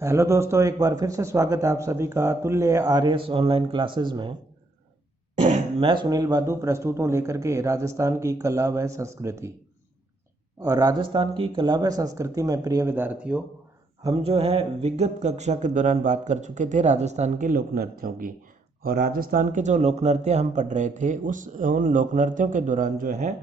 Hello दोस्तों, एक बार फिर से स्वागत है आप सभी का तुल्य आरएस ऑनलाइन क्लासेस में। मैं सुनील बादू प्रस्तुत हूँ लेकर के राजस्थान की कला व संस्कृति। और राजस्थान की कला व संस्कृति में प्रिय विद्यार्थियों, हम जो है विगत कक्षा के दौरान बात कर चुके थे राजस्थान के लोक नृत्यों की। और राजस्थान के जो लोक नृत्य हम पढ़ रहे थे उन लोक नृत्यों के दौरान जो है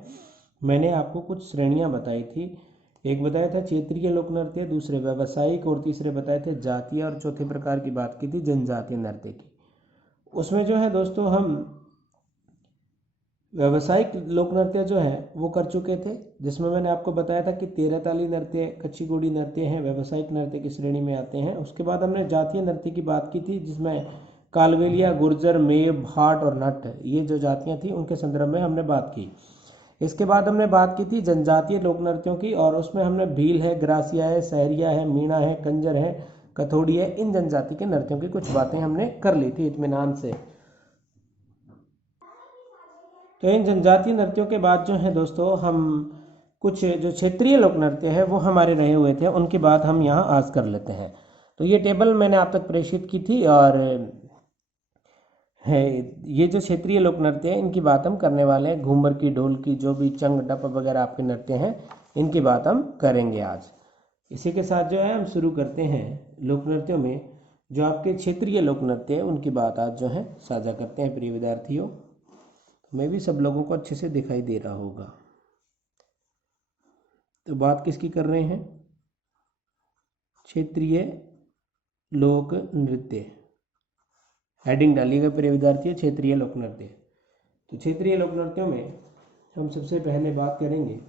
मैंने आपको कुछ श्रेणियाँ बताई थी। एक बताया था क्षेत्रीय लोक नृत्य, दूसरे व्यावसायिक और तीसरे बताए थे जातीय, और चौथे प्रकार की बात की थी जनजातीय नृत्य की। उसमें जो है दोस्तों हम व्यावसायिक लोक नृत्य जो है वो कर चुके थे, जिसमें मैंने आपको बताया था कि तेरह ताली नृत्य, कच्ची गोड़ी नृत्य हैं, व्यावसायिक नृत्य की श्रेणी में आते हैं। उसके बाद हमने जातीय नृत्य की बात की थी, जिसमें कालबेलिया, गुर्जर, मेव, भाट और नट, ये जो जातियाँ थी उनके संदर्भ में हमने बात की। इसके बाद हमने बात की थी जनजातीय लोक नृत्यों की, और उसमें हमने भील है, ग्रासिया है, सहरिया है, मीणा है, कंजर है, कथोड़ी है, इन जनजाति के नृत्यों की कुछ बातें हमने कर ली थी इत्मीनान से। तो इन जनजातीय नृत्यों के बाद जो है दोस्तों हम कुछ जो क्षेत्रीय लोक नृत्य है वो हमारे रहे हुए थे, उनकी बात हम यहाँ आज कर लेते हैं। तो ये टेबल मैंने आप तक प्रेषित की थी, और है ये जो क्षेत्रीय लोक नृत्य है इनकी बात हम करने वाले हैं। घूमर की, ढोल की, जो भी चंग डप वगैरह आपके नृत्य हैं इनकी बात हम करेंगे आज। इसी के साथ जो है हम शुरू करते हैं लोक नृत्यों में। जो आपके क्षेत्रीय लोक नृत्य है उनकी बात आज जो है साझा करते हैं प्रिय विद्यार्थियों। मैं भी सब लोगों को अच्छे से दिखाई दे रहा होगा। तो बात किसकी कर रहे हैं? क्षेत्रीय लोक नृत्य। हेडिंग डालिएगा प्रिय विद्यार्थियों, क्षेत्रीय लोक नृत्य। तो क्षेत्रीय लोक नृत्यों में हम सबसे पहले बात करेंगे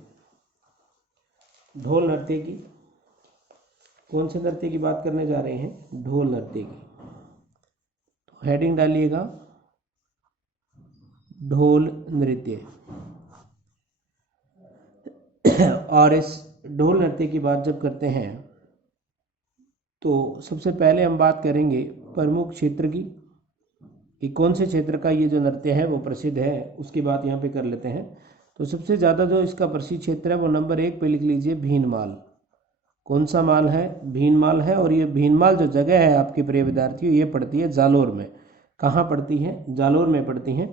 ढोल नृत्य की। कौन से नृत्य की बात करने जा रहे हैं? ढोल नृत्य की। तो हेडिंग डालिएगा ढोल नृत्य। और इस ढोल नृत्य की बात जब करते हैं तो सबसे पहले हम बात करेंगे प्रमुख क्षेत्र की, कि कौन से क्षेत्र का ये जो नृत्य है वो प्रसिद्ध है, उसकी बात यहाँ पे कर लेते हैं। तो सबसे ज़्यादा जो इसका प्रसिद्ध क्षेत्र है वो नंबर 1 पे लिख लीजिए, भीनमाल। कौन सा माल है? भीनमाल है। और ये भीनमाल जो जगह है आपके प्रिय विद्यार्थियों, ये पड़ती है जालोर में। कहाँ पड़ती है? जालोर में पड़ती है।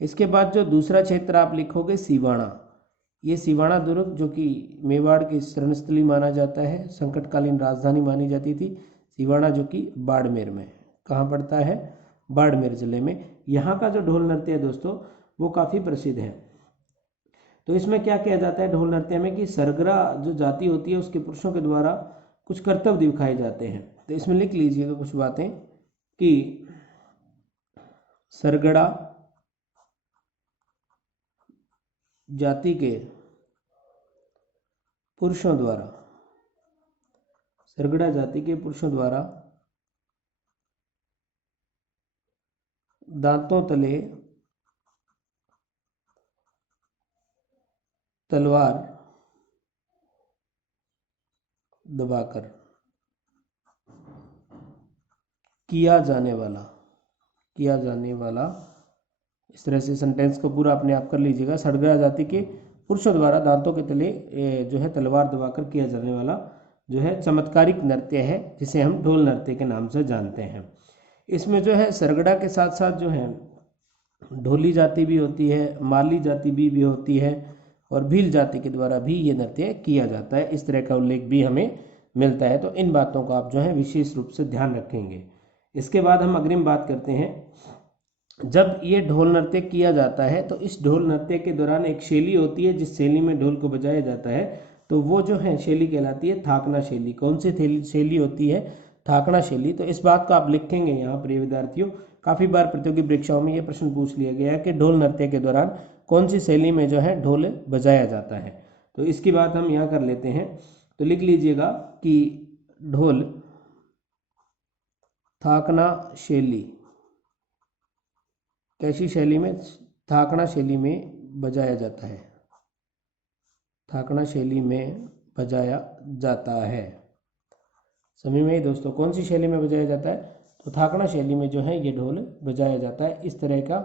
इसके बाद जो दूसरा क्षेत्र आप लिखोगे सिवाना। ये सिवाना दुर्ग जो कि मेवाड़ की शरणस्थली माना जाता है, संकटकालीन राजधानी मानी जाती थी। सिवाना जो कि बाड़मेर में, कहाँ पड़ता है? बाड़मेर जिले में। यहाँ का जो ढोल नृत्य है दोस्तों वो काफ़ी प्रसिद्ध है। तो इसमें क्या किया जाता है ढोल नृत्य में, कि सरगरा जो जाति होती है उसके पुरुषों के द्वारा कुछ कर्तव्य दिखाए जाते हैं। तो इसमें लिख लीजिएगा कुछ बातें, कि सरगड़ा जाति के पुरुषों द्वारा, सरगड़ा जाति के पुरुषों द्वारा दांतों तले तलवार दबाकर किया जाने वाला, इस तरह से सेंटेंस को पूरा अपने आप कर लीजिएगा। सरगड़ा जाति के पुरुषों द्वारा दांतों के तले जो है तलवार दबाकर किया जाने वाला जो है चमत्कारिक नृत्य है, जिसे हम ढोल नृत्य के नाम से जानते हैं। इसमें जो है सरगड़ा के साथ साथ जो है ढोली जाति भी होती है, माली जाति भी होती है, और भील जाति के द्वारा भी ये नृत्य किया जाता है। इस तरह का उल्लेख भी हमें मिलता है। तो इन बातों को आप जो है विशेष रूप से ध्यान रखेंगे। इसके बाद हम अग्रिम बात करते हैं। जब ये ढोल नृत्य किया जाता है तो इस ढोल नृत्य के दौरान एक शैली होती है, जिस शैली में ढोल को बजाया जाता है, तो वो जो है शैली कहलाती है थाकना शैली। कौन सी शैली होती है? थाकना शैली। तो इस बात को आप लिखेंगे यहाँ प्रिय विद्यार्थियों। काफ़ी बार प्रतियोगी परीक्षाओं में ये प्रश्न पूछ लिया गया है कि ढोल नृत्य के दौरान कौन सी शैली में जो है ढोल बजाया जाता है। तो इसकी बात हम यहाँ कर लेते हैं। तो लिख लीजिएगा कि ढोल थाकना शैली। कैसी शैली में? थाकना शैली में बजाया जाता है। थाकना शैली में बजाया जाता है। समझ में दोस्तों, कौन सी शैली में बजाया जाता है? तो थाकना शैली में जो है ये ढोल बजाया जाता है। इस तरह का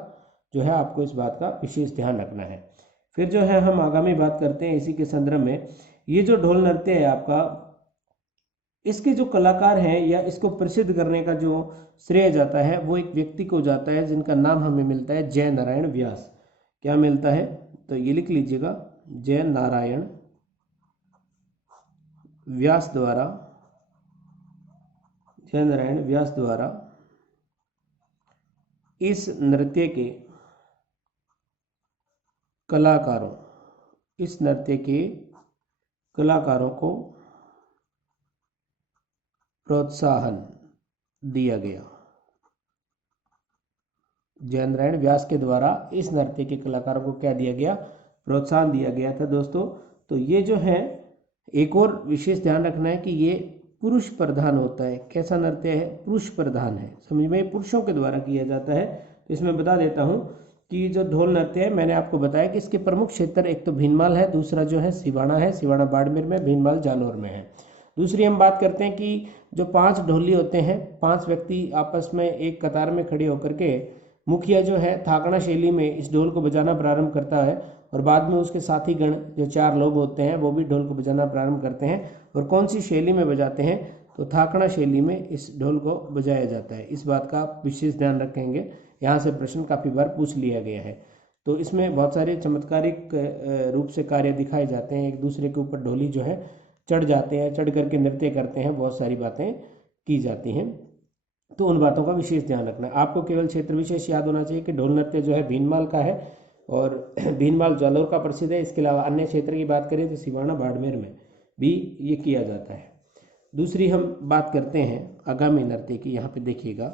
जो है आपको इस बात का विशेष ध्यान रखना है। फिर जो है हम आगामी बात करते हैं इसी के संदर्भ में। ये जो ढोल नृत्य है आपका, इसके जो कलाकार हैं या इसको प्रसिद्ध करने का जो श्रेय जाता है वो एक व्यक्ति को जाता है जिनका नाम हमें मिलता है जय नारायण व्यास। क्या मिलता है? तो ये लिख लीजिएगा, जय नारायण व्यास द्वारा, जय नारायण व्यास द्वारा इस नृत्य के कलाकारों, इस नृत्य के कलाकारों को प्रोत्साहन दिया गया। जय नारायण व्यास के द्वारा इस नृत्य के कलाकारों को क्या दिया गया? प्रोत्साहन दिया गया था दोस्तों। तो ये जो है एक और विशेष ध्यान रखना है कि ये पुरुष प्रधान होता है। कैसा नृत्य है? पुरुष प्रधान है, समझ में, पुरुषों के द्वारा किया जाता है। तो इसमें बता देता हूँ कि जो ढोल नृत्य है, मैंने आपको बताया कि इसके प्रमुख क्षेत्र एक तो भीनमाल है, दूसरा जो है सिवाना है, सिवाना बाड़मेर में, भीनमाल जालौर में है। दूसरी हम बात करते हैं कि जो 5 ढोली होते हैं, 5 व्यक्ति आपस में एक कतार में खड़े होकर के मुखिया जो है थाकड़ा शैली में इस ढोल को बजाना प्रारंभ करता है और बाद में उसके साथी गण जो 4 लोग होते हैं वो भी ढोल को बजाना प्रारंभ करते हैं। और कौन सी शैली में बजाते हैं? तो थाकड़ा शैली में इस ढोल को बजाया जाता है। इस बात का विशेष ध्यान रखेंगे, यहाँ से प्रश्न काफ़ी बार पूछ लिया गया है। तो इसमें बहुत सारे चमत्कारिक रूप से कार्य दिखाए जाते हैं। एक दूसरे के ऊपर ढोली जो है चढ़ जाते हैं, चढ़ करके नृत्य करते हैं, बहुत सारी बातें की जाती हैं। तो उन बातों का विशेष ध्यान रखना। आपको केवल क्षेत्र विशेष याद होना चाहिए कि ढोल नृत्य जो है भीनमाल का है और भीनमाल जालौर का प्रसिद्ध है। इसके अलावा अन्य क्षेत्र की बात करें तो सिवाना बाड़मेर में भी ये किया जाता है। दूसरी हम बात करते हैं आगामी नृत्य की। यहाँ पे देखिएगा,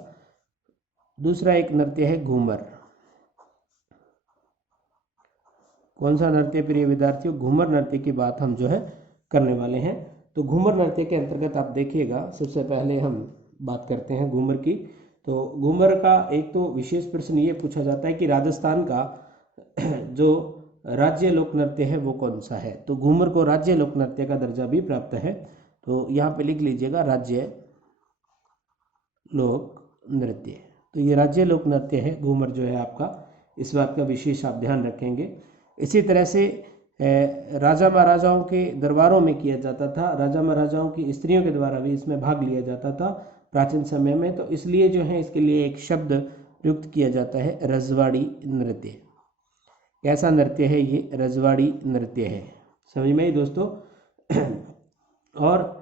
दूसरा एक नृत्य है घूमर। कौन सा नृत्य प्रिय विद्यार्थियों? घूमर नृत्य की बात हम जो है करने वाले हैं। तो घूमर नृत्य के अंतर्गत आप देखिएगा, सबसे पहले हम बात करते हैं घूमर की। तो घूमर का एक तो विशेष प्रश्न ये पूछा जाता है कि राजस्थान का जो राज्य लोक नृत्य है वो कौन सा है? तो घूमर को राज्य लोक नृत्य का दर्जा भी प्राप्त है। तो यहाँ पे लिख लीजिएगा राज्य लोक नृत्य। तो ये राज्य लोक नृत्य है घूमर जो है आपका, इस बात का विशेष आप ध्यान रखेंगे। इसी तरह से राजा महाराजाओं के दरबारों में किया जाता था, राजा महाराजाओं की स्त्रियों के द्वारा भी इसमें भाग लिया जाता था प्राचीन समय में। तो इसलिए जो है इसके लिए एक शब्द प्रयुक्त किया जाता है, रजवाड़ी नृत्य। कैसा नृत्य है ये? रजवाड़ी नृत्य है, समझ में आई दोस्तों। और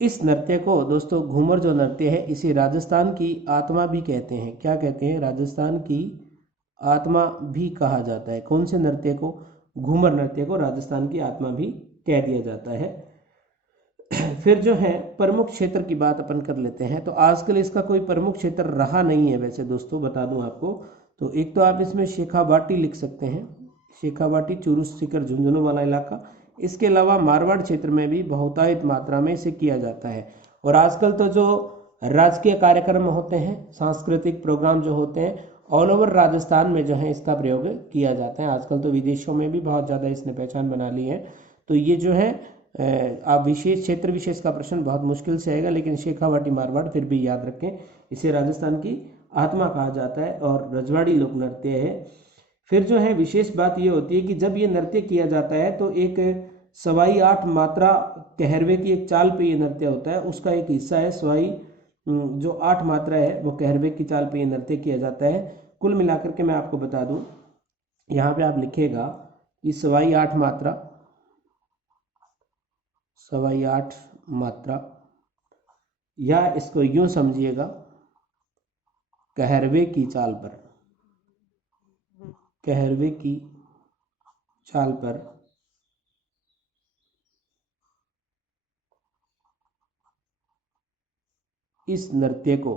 इस नृत्य को दोस्तों, घूमर जो नृत्य है, इसे राजस्थान की आत्मा भी कहते हैं। क्या कहते हैं? राजस्थान की आत्मा भी कहा जाता है। कौन से नृत्य को? घूमर नृत्य को राजस्थान की आत्मा भी कह दिया जाता है। फिर जो है प्रमुख क्षेत्र की बात अपन कर लेते हैं। तो आजकल इसका कोई प्रमुख क्षेत्र रहा नहीं है वैसे दोस्तों, बता दूं आपको। तो एक तो आप इसमें शेखावाटी लिख सकते हैं, शेखावाटी, चूरू, सीकर, झुंझुनू वाला इलाका। इसके अलावा मारवाड़ क्षेत्र में भी बहुतायत मात्रा में इसे किया जाता है। और आजकल तो जो राजकीय कार्यक्रम होते हैं, सांस्कृतिक प्रोग्राम जो होते हैं, ऑल ओवर राजस्थान में जो है इसका प्रयोग किया जाता है। आजकल तो विदेशों में भी बहुत ज़्यादा इसने पहचान बना ली है। तो ये जो है आप विशेष क्षेत्र विशेष का प्रश्न बहुत मुश्किल से आएगा, लेकिन शेखावाटी मारवाड़ फिर भी याद रखें, इसे राजस्थान की आत्मा कहा जाता है और रजवाड़ी लोक नृत्य है। फिर जो है विशेष बात ये होती है कि जब ये नृत्य किया जाता है तो एक 8.25 मात्रा कहरवे की एक चाल पे ये नृत्य होता है, उसका एक हिस्सा है सवाई जो 8 मात्रा है वो कहरवे की चाल पे ये नृत्य किया जाता है। कुल मिलाकर के मैं आपको बता दूं, यहाँ पे आप लिखिएगा कि 8.25 मात्रा, 8.25 मात्रा, या इसको यूं समझिएगा, कहरवे की चाल पर, कहरवे की चाल पर इस नृत्य को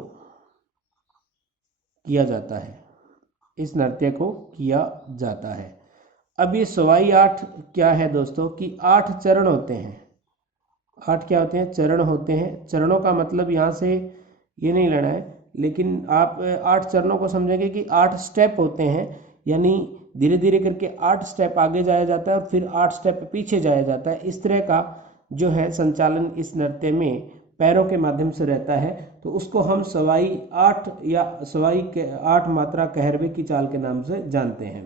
किया जाता है, इस नृत्य को किया जाता है। अब ये 8.25 क्या है दोस्तों कि 8 चरण होते हैं। 8 क्या होते हैं? चरण होते हैं। चरणों का मतलब यहाँ से ये नहीं लेना है, लेकिन आप 8 चरणों को समझेंगे कि 8 स्टेप होते हैं, यानी धीरे धीरे करके 8 स्टेप आगे जाया जाता है और फिर 8 स्टेप पीछे जाया जाता है। इस तरह का जो है संचालन इस नृत्य में पैरों के माध्यम से रहता है। तो उसको हम 8.25 या 8.25 मात्रा कहरवे की चाल के नाम से जानते हैं।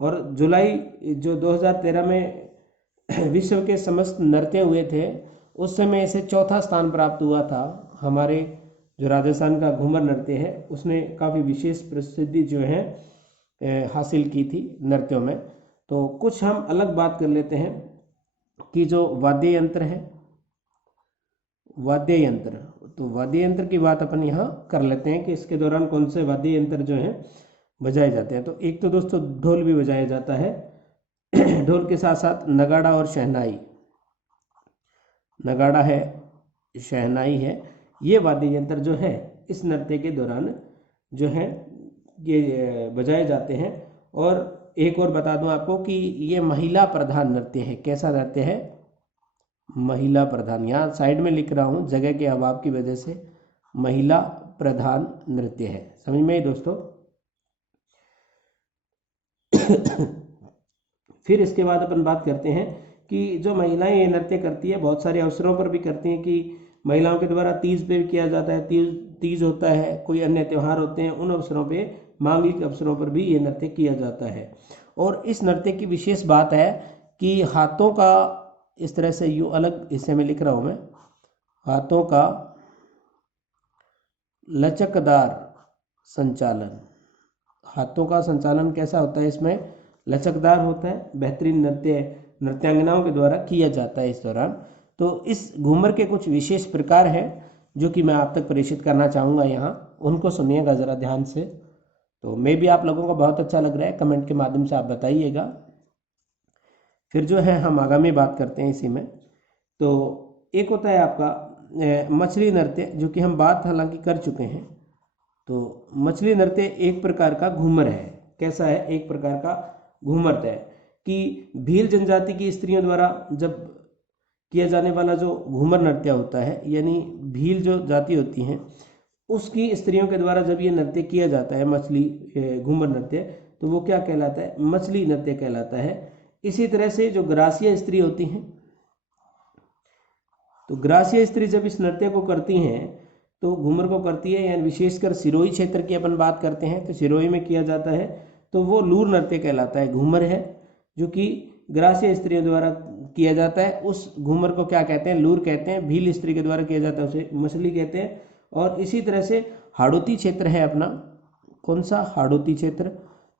और जुलाई जो 2013 में विश्व के समस्त नृत्य हुए थे, उस समय इसे चौथा स्थान प्राप्त हुआ था। हमारे जो राजस्थान का घूमर नृत्य है उसने काफ़ी विशेष प्रसिद्धि जो है हासिल की थी नृत्यों में। तो कुछ हम अलग बात कर लेते हैं कि जो वाद्य यंत्र है, वाद्य यंत्र, तो वाद्य यंत्र की बात अपन यहाँ कर लेते हैं कि इसके दौरान कौन से वाद्य यंत्र जो हैं बजाए जाते हैं। तो एक तो दोस्तों ढोल भी बजाया जाता है, ढोल के साथ साथ नगाड़ा और शहनाई, नगाड़ा है, शहनाई है, ये वाद्य यंत्र जो है इस नृत्य के दौरान जो है ये बजाए जाते हैं। और एक और बता दूं आपको कि ये महिला प्रधान नृत्य है। कैसा नृत्य है? महिला प्रधान। यहाँ साइड में लिख रहा हूँ जगह के अभाव की वजह से, महिला प्रधान नृत्य है। समझ में आई दोस्तों? फिर इसके बाद अपन बात करते हैं कि जो महिलाएं ये नृत्य करती है बहुत सारे अवसरों पर भी करती हैं, कि महिलाओं के द्वारा तीज पे भी किया जाता है, तीज होता है, कोई अन्य त्यौहार होते हैं, उन अवसरों पे, मांगलिक अवसरों पर भी ये नृत्य किया जाता है। और इस नृत्य की विशेष बात है कि हाथों का इस तरह से यूँ अलग हिस्से में लिख रहा हूँ मैं, हाथों का लचकदार संचालन। हाथों का संचालन कैसा होता है? इसमें लचकदार होता है, बेहतरीन नृत्य नृत्यांगनाओं के द्वारा किया जाता है इस दौरान। तो इस घूमर के कुछ विशेष प्रकार हैं जो कि मैं आप तक प्रेषित करना चाहूँगा यहाँ, उनको सुनिएगा ज़रा ध्यान से। तो मे भी आप लोगों को बहुत अच्छा लग रहा है, कमेंट के माध्यम से आप बताइएगा। फिर जो है हम आगामी बात करते हैं इसी में। तो एक होता है आपका मछली नृत्य, जो कि हम बात हालांकि कर चुके हैं। तो मछली नृत्य एक प्रकार का घूमर है। कैसा है? एक प्रकार का घूमर है कि भील जनजाति की स्त्रियों द्वारा जब किया जाने वाला जो घूमर नृत्य होता है, यानी भील जो जाति होती हैं उसकी स्त्रियों के द्वारा जब ये नृत्य किया जाता है, मछली घूमर नृत्य, तो वो क्या कहलाता है? मछली नृत्य कहलाता है। इसी तरह से जो ग्रासीय स्त्री होती हैं, तो ग्रासीय स्त्री जब इस नृत्य को करती हैं तो घूमर को करती है, यानी विशेषकर सिरोही क्षेत्र की अपन बात करते हैं तो सिरोही में किया जाता है, तो वो लूर नृत्य कहलाता है। घूमर है जो कि ग्रासीय स्त्रियों द्वारा किया जाता है, उस घूमर को क्या कहते हैं? लूर कहते हैं। भील स्त्री के द्वारा किया जाता है उसे मछली कहते हैं। और इसी तरह से हाड़ौती क्षेत्र है अपना, कौन सा? हाड़ौती क्षेत्र।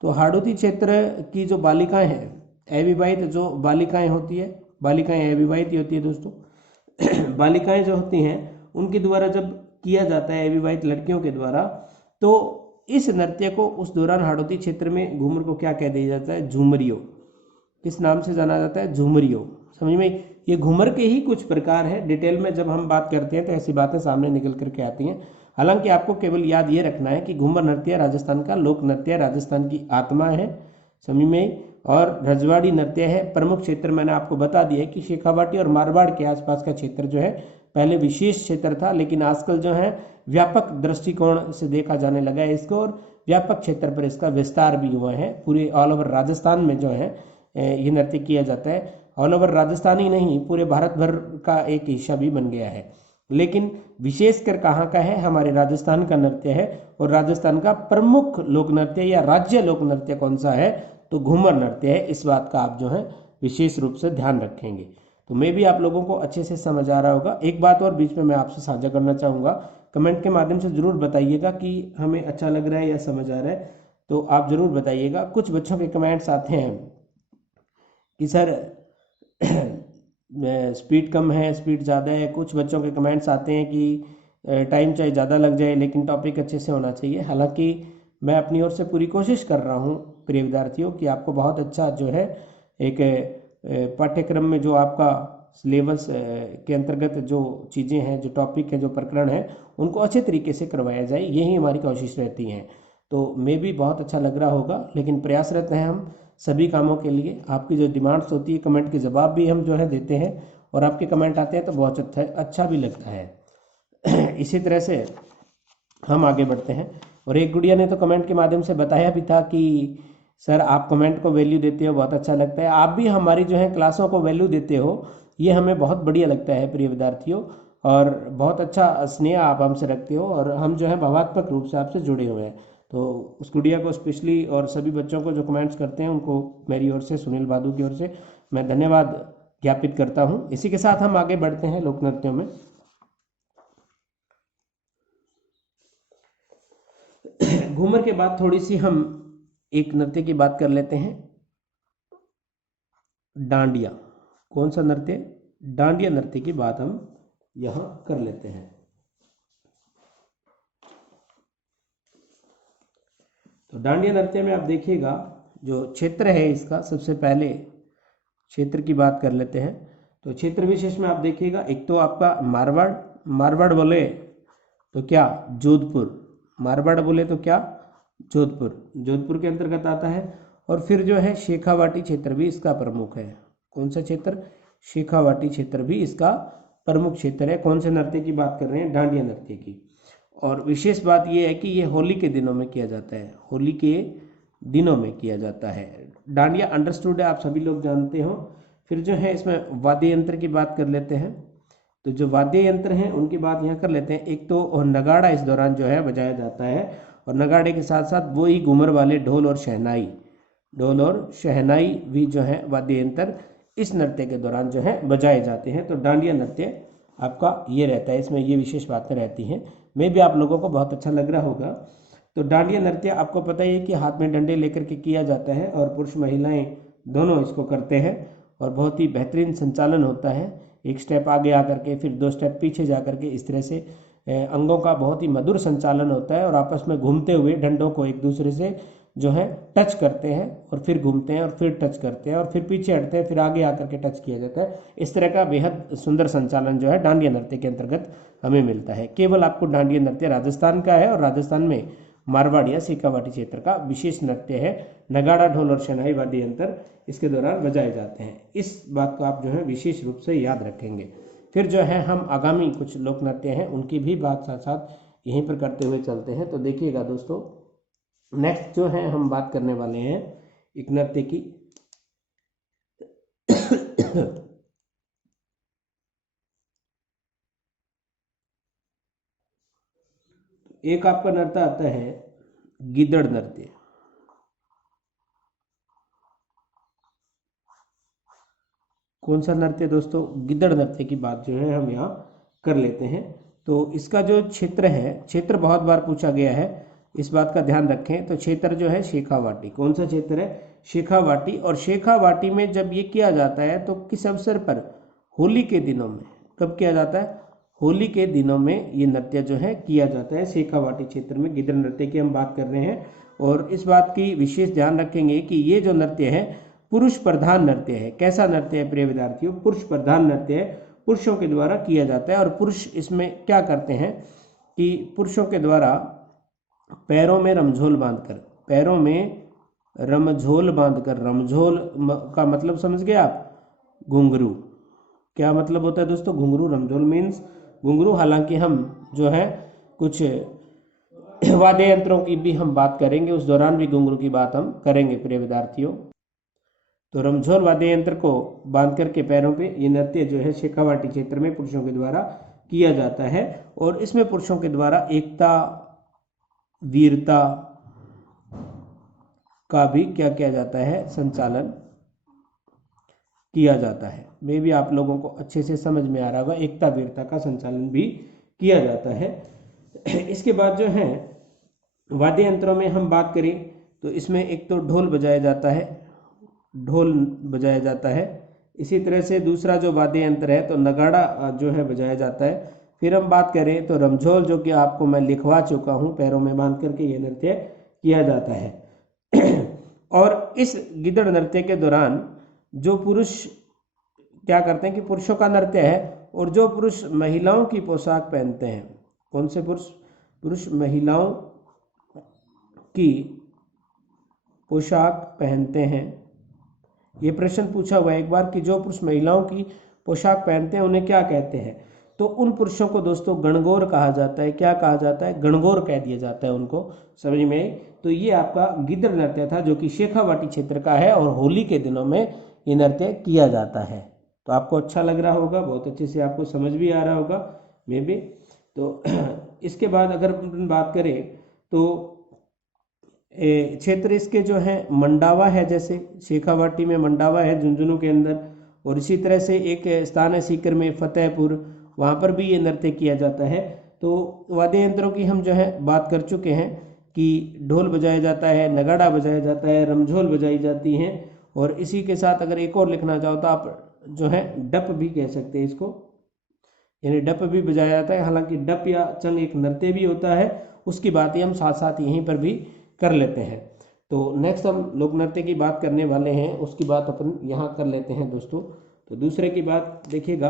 तो हाड़ौती क्षेत्र की जो बालिकाएं हैं, अविवाहित जो बालिकाएं होती है, बालिकाएं अविवाहित ही होती है दोस्तों। बालिकाएं जो होती हैं उनके द्वारा जब किया जाता है, अविवाहित लड़कियों के द्वारा, तो इस नृत्य को उस दौरान हाड़ौती क्षेत्र में घूमर को क्या कह दिया जाता है? झूमरियो। किस नाम से जाना जाता है? झूमरियो। समझ में? ये घूमर के ही कुछ प्रकार है। डिटेल में जब हम बात करते हैं तो ऐसी बातें सामने निकल करके आती हैं। हालांकि आपको केवल याद ये रखना है कि घूमर नृत्य राजस्थान का लोक नृत्य, राजस्थान की आत्मा है। समझ में? और रजवाड़ी नृत्य है। प्रमुख क्षेत्र मैंने आपको बता दिया है कि शेखावाटी और मारवाड़ के आसपास का क्षेत्र जो है पहले विशेष क्षेत्र था, लेकिन आजकल जो है व्यापक दृष्टिकोण से देखा जाने लगा है इसको, और व्यापक क्षेत्र पर इसका विस्तार भी हुआ है। पूरे ऑल ओवर राजस्थान में जो है ये नृत्य किया जाता है। ऑल ओवर राजस्थान ही नहीं, पूरे भारत भर का एक हिस्सा भी बन गया है। लेकिन विशेषकर कहाँ का है? हमारे राजस्थान का नृत्य है। और राजस्थान का प्रमुख लोक नृत्य या राज्य लोक नृत्य कौन सा है? तो घूमर नृत्य है। इस बात का आप जो है विशेष रूप से ध्यान रखेंगे। तो मैं भी आप लोगों को अच्छे से समझ आ रहा होगा। एक बात और बीच में मैं आपसे साझा करना चाहूँगा, कमेंट के माध्यम से ज़रूर बताइएगा कि हमें अच्छा लग रहा है या समझ आ रहा है, तो आप ज़रूर बताइएगा। कुछ बच्चों के कमेंट्स आते हैं कि सर स्पीड कम है, स्पीड ज़्यादा है। कुछ बच्चों के कमेंट्स आते हैं कि टाइम चाहे ज़्यादा लग जाए लेकिन टॉपिक अच्छे से होना चाहिए। हालांकि मैं अपनी ओर से पूरी कोशिश कर रहा हूँ प्रिय विद्यार्थियों कि आपको बहुत अच्छा जो है एक पाठ्यक्रम में जो आपका सिलेबस के अंतर्गत जो चीज़ें हैं, जो टॉपिक हैं, जो प्रकरण हैं, उनको अच्छे तरीके से करवाया जाए, यही हमारी कोशिश रहती है। तो मैं भी बहुत अच्छा लग रहा होगा, लेकिन प्रयासरत हैं हम सभी कामों के लिए। आपकी जो डिमांड्स होती है, कमेंट के जवाब भी हम जो है देते हैं, और आपके कमेंट आते हैं तो बहुत अच्छा भी लगता है। इसी तरह से हम आगे बढ़ते हैं। और एक गुड़िया ने तो कमेंट के माध्यम से बताया भी था कि सर आप कमेंट को वैल्यू देते हो, बहुत अच्छा लगता है। आप भी हमारी जो है क्लासों को वैल्यू देते हो, ये हमें बहुत बढ़िया लगता है प्रिय विद्यार्थियों। और बहुत अच्छा स्नेह आप हमसे रखते हो, और हम जो है भावात्मक रूप से आपसे जुड़े हुए हैं। तो उस गुड़िया को स्पेशली, और सभी बच्चों को जो कमेंट्स करते हैं उनको मेरी ओर से, सुनील बादू की ओर से मैं धन्यवाद ज्ञापित करता हूँ। इसी के साथ हम आगे बढ़ते हैं लोक नृत्यों में। घूमर के बाद थोड़ी सी हम एक नृत्य की बात कर लेते हैं, डांडिया। कौन सा नृत्य? डांडिया नृत्य की बात हम यहाँ कर लेते हैं। तो डांडिया नृत्य में आप देखिएगा जो क्षेत्र है इसका, सबसे पहले क्षेत्र की बात कर लेते हैं। तो क्षेत्र विशेष में आप देखिएगा, एक तो आपका मारवाड़, मारवाड़ बोले तो क्या? जोधपुर। मारवाड़ बोले तो क्या? जोधपुर, जोधपुर के अंतर्गत आता है। और फिर जो है शेखावाटी क्षेत्र भी इसका प्रमुख है। कौन सा क्षेत्र? शेखावाटी क्षेत्र भी इसका प्रमुख क्षेत्र है। कौन से नृत्य की बात कर रहे हैं? डांडिया नृत्य की। और विशेष बात यह है कि ये होली के दिनों में किया जाता है, होली के दिनों में किया जाता है। डांडिया अंडरस्टूड है, आप सभी लोग जानते हो। फिर जो है इसमें वाद्य यंत्र की बात कर लेते हैं। तो जो वाद्य यंत्र हैं उनकी बात यहाँ कर लेते हैं। एक तो नगाड़ा इस दौरान जो है बजाया जाता है, और नगाड़े के साथ साथ वो ही घूमर वाले ढोल और शहनाई, ढोल और शहनाई भी जो है वाद्य यंत्र इस नृत्य के दौरान जो है बजाए जाते हैं। तो डांडिया नृत्य आपका ये रहता है, इसमें ये विशेष बातें रहती हैं। में भी आप लोगों को बहुत अच्छा लग रहा होगा। तो डांडिया नृत्य आपको पता ही है कि हाथ में डंडे लेकर के किया जाता है, और पुरुष महिलाएं दोनों इसको करते हैं, और बहुत ही बेहतरीन संचालन होता है। एक स्टेप आगे आकर के फिर 2 स्टेप पीछे जा करके इस तरह से अंगों का बहुत ही मधुर संचालन होता है, और आपस में घूमते हुए डंडों को एक दूसरे से जो है टच करते हैं, और फिर घूमते हैं, और फिर टच करते हैं, और फिर पीछे हटते हैं, फिर आगे आकर के टच किया जाता है। इस तरह का बेहद सुंदर संचालन जो है डांडिया नृत्य के अंतर्गत हमें मिलता है। केवल आपको डांडिया नृत्य राजस्थान का है, और राजस्थान में मारवाड़ या शेखावाटी क्षेत्र का विशेष नृत्य है। नगाड़ा, ढोल और शहनाई वाद्य यंत्र इसके दौरान बजाए जाते हैं। इस बात को आप जो है विशेष रूप से याद रखेंगे। फिर जो है हम आगामी कुछ लोक नृत्य हैं उनकी भी बात साथ साथ यहीं पर करते हुए चलते हैं। तो देखिएगा दोस्तों, नेक्स्ट जो है हम बात करने वाले हैं एक नृत्य की। एक आपका नृत्य आता है गिद्दड़ नृत्य। कौन सा नृत्य दोस्तों? गिद्दड़ नृत्य की बात जो है हम यहाँ कर लेते हैं। तो इसका जो क्षेत्र है, क्षेत्र बहुत बार पूछा गया है, इस बात का ध्यान रखें। तो क्षेत्र जो है शेखावाटी। कौन सा क्षेत्र है? शेखावाटी। और शेखावाटी में जब ये किया जाता है तो किस अवसर पर? होली के दिनों में। कब किया जाता है? होली के दिनों में ये नृत्य जो है किया जाता है। शेखावाटी क्षेत्र में गिद्दड़ नृत्य की हम बात कर रहे हैं, और इस बात की विशेष ध्यान रखेंगे कि ये जो नृत्य है पुरुष प्रधान नृत्य है। कैसा नृत्य है प्रिय विद्यार्थियों? पुरुष प्रधान नृत्य है, पुरुषों के द्वारा किया जाता है। और पुरुष इसमें क्या करते हैं कि पुरुषों के द्वारा पैरों में रमझोल बांधकर, पैरों में रमझोल बांधकर, रमझोल का मतलब समझ गए आप? घुंघरू। क्या मतलब होता है दोस्तों? घुंघरू। रमझोल मीन्स घुंघरू। हालांकि हम जो है कुछ वाद्य यंत्रों की भी हम बात करेंगे, उस दौरान भी घुंघरू की बात हम करेंगे प्रिय विद्यार्थियों। तो रमझोल वाद्य यंत्र को बांध करके पैरों पे ये नृत्य जो है शेखावाटी क्षेत्र में पुरुषों के द्वारा किया जाता है। और इसमें पुरुषों के द्वारा एकता, वीरता का भी क्या किया जाता है? संचालन किया जाता है। मे भी आप लोगों को अच्छे से समझ में आ रहा होगा, एकता वीरता का संचालन भी किया जाता है। इसके बाद जो है वाद्य यंत्रों में हम बात करें तो इसमें एक तो ढोल बजाया जाता है, ढोल बजाया जाता है। इसी तरह से दूसरा जो वाद्य यंत्र है तो नगाड़ा जो है बजाया जाता है। फिर हम बात करें तो रमझोल, जो कि आपको मैं लिखवा चुका हूँ, पैरों में बांध करके ये नृत्य किया जाता है। और इस गिद्दड़ नृत्य के दौरान जो पुरुष क्या करते हैं कि पुरुषों का नृत्य है, और जो पुरुष महिलाओं की पोशाक पहनते हैं। कौन से पुरुष? पुरुष महिलाओं की पोशाक पहनते हैं। ये प्रश्न पूछा हुआ है एक बार कि जो पुरुष महिलाओं की पोशाक पहनते हैं उन्हें क्या कहते हैं? तो उन पुरुषों को दोस्तों गणगौर कहा जाता है। क्या कहा जाता है? गणगौर कह दिया जाता है उनको, समझ में। तो ये आपका गिद्दड़ नृत्य था जो कि शेखावाटी क्षेत्र का है, और होली के दिनों में ये नृत्य किया जाता है। तो आपको अच्छा लग रहा होगा, बहुत अच्छे से आपको समझ भी आ रहा होगा मे भी। तो इसके बाद अगर बात करें तो क्षेत्र इसके जो है मंडावा है, जैसे शेखावाटी में मंडावा है झुंझुनू के अंदर, और इसी तरह से एक स्थान है सीकर में फतेहपुर, वहाँ पर भी ये नृत्य किया जाता है। तो वाद्य यंत्रों की हम जो है बात कर चुके हैं कि ढोल बजाया जाता है, नगाड़ा बजाया जाता है, रमझोल बजाई जाती हैं, और इसी के साथ अगर एक और लिखना चाहो तो आप जो है डप भी कह सकते हैं इसको, यानी डप भी बजाया जाता है। हालांकि डप या चंग एक नृत्य भी होता है, उसकी बात ही हम साथ साथ यहीं पर भी कर लेते हैं। तो नेक्स्ट हम लोक नृत्य की बात करने वाले हैं, उसकी बात अपन यहाँ कर लेते हैं दोस्तों। तो दूसरे की बात देखिएगा,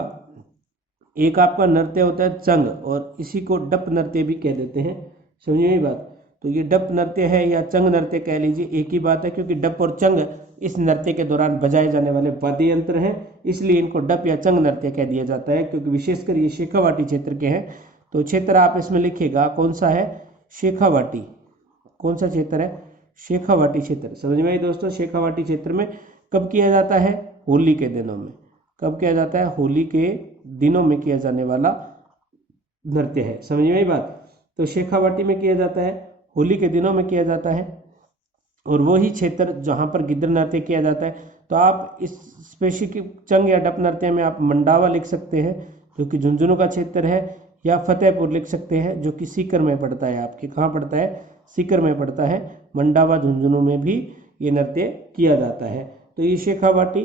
एक आपका नृत्य होता है चंग, और इसी को डप नृत्य भी कह देते हैं, समझिए ये बात। तो ये डप नृत्य है या चंग नृत्य कह लीजिए, एक ही बात है, क्योंकि डप और चंग इस नृत्य के दौरान बजाए जाने वाले वाद्य यंत्र हैं, इसलिए इनको डप या चंग नृत्य कह दिया जाता है, क्योंकि विशेषकर ये शेखावाटी क्षेत्र के हैं। तो क्षेत्र आप इसमें लिखिएगा कौन सा है, शेखावाटी। कौन सा क्षेत्र है, शेखावाटी क्षेत्र। समझ में आई दोस्तों। शेखावाटी क्षेत्र में कब किया जाता है, होली के दिनों में। कब किया जाता है, होली के दिनों में किया जाने वाला नृत्य है, समझ में आई बात। तो शेखावाटी में किया जाता है, होली के दिनों में किया जाता है, और वही क्षेत्र जहाँ पर गिद्ध नृत्य किया जाता है। तो आप इस स्पेसिफिक चंग या डप नृत्य में आप मंडावा लिख सकते हैं जो कि झुंझुनू का क्षेत्र है, या फतेहपुर लिख सकते हैं जो कि सीकर में पड़ता है, आपके कहाँ पड़ता है, सीकर में पड़ता है। मंडावा झुंझुनू में भी ये नृत्य किया जाता है। तो ये शेखावाटी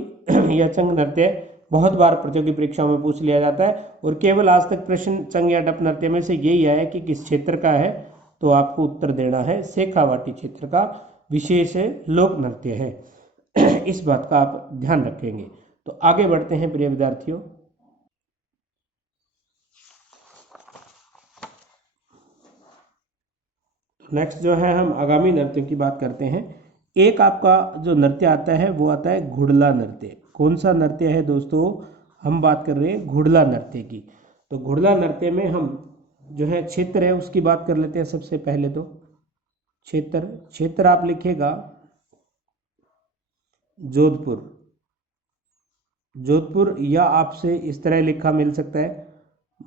या चंग नृत्य बहुत बार प्रतियोगी परीक्षाओं में पूछ लिया जाता है, और केवल आज तक प्रश्न चंग या डप नृत्य में से यही आया कि किस क्षेत्र का है, तो आपको उत्तर देना है शेखावाटी क्षेत्र का विशेष लोक नृत्य है। इस बात का आप ध्यान रखेंगे। तो आगे बढ़ते हैं प्रिय विद्यार्थियों। नेक्स्ट जो है हम आगामी नृत्यों की बात करते हैं। एक आपका जो नृत्य आता है वो आता है घुड़ला नृत्य। कौन सा नृत्य है दोस्तों, हम बात कर रहे हैं घुड़ला नृत्य की। तो घुड़ला नृत्य में हम जो है क्षेत्र है उसकी बात कर लेते हैं। सबसे पहले तो क्षेत्र आप लिखेगा जोधपुर। जोधपुर, या आपसे इस तरह लिखा मिल सकता है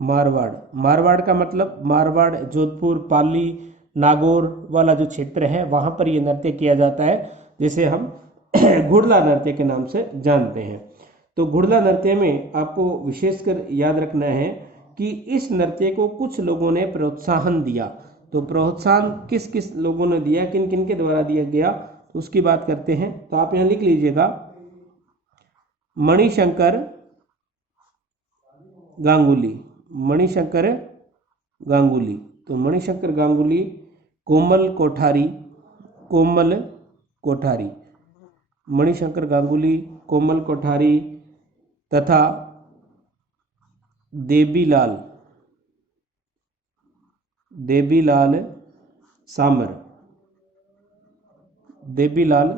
मारवाड़। मारवाड़ का मतलब मारवाड़, जोधपुर, पाली, नागौर वाला जो क्षेत्र है वहाँ पर ये नृत्य किया जाता है, जिसे हम घुड़ला नृत्य के नाम से जानते हैं। तो घुड़ला नृत्य में आपको विशेषकर याद रखना है कि इस नृत्य को कुछ लोगों ने प्रोत्साहन दिया। तो प्रोत्साहन किस किस लोगों ने दिया, किन किन के द्वारा दिया गया, तो उसकी बात करते हैं। तो आप यहाँ लिख लीजिएगा मणिशंकर गांगुली। मणिशंकर गांगुली, तो मणिशंकर गांगुली, कोमल कोठारी, कोमल कोठारी, मणिशंकर गांगुली, कोमल कोठारी तथा देवीलाल, देवीलाल सामर। देवीलाल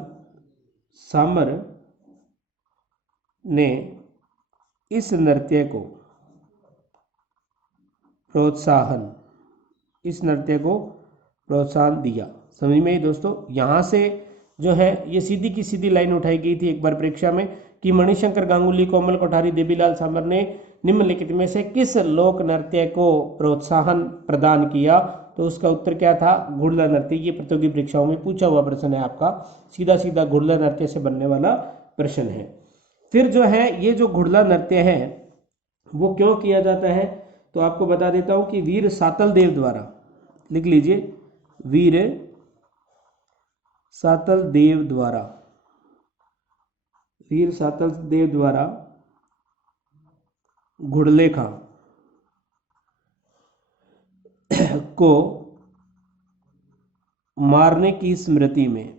सामर ने इस नृत्य को प्रोत्साहन, इस नृत्य को प्रोत्साहन दिया। समझ में ही दोस्तों। यहाँ से जो है ये सीधी की सीधी लाइन उठाई गई थी एक बार परीक्षा में कि मणिशंकर गांगुली, कोमल कोठारी, देवीलाल सामर ने निम्नलिखित में से किस लोक नृत्य को प्रोत्साहन प्रदान किया। तो उसका उत्तर क्या था, घुड़ला नृत्य। ये प्रतियोगी परीक्षाओं में पूछा हुआ प्रश्न है आपका, सीधा सीधा घुड़ला नृत्य से बनने वाला प्रश्न है। फिर जो है ये जो घुड़ला नृत्य है वो क्यों किया जाता है, तो आपको बता देता हूं कि वीर सातल देव द्वारा, लिख लीजिए वीर सातल देव द्वारा, वीर सातल देव द्वारा घुड़ले खां को मारने की स्मृति में,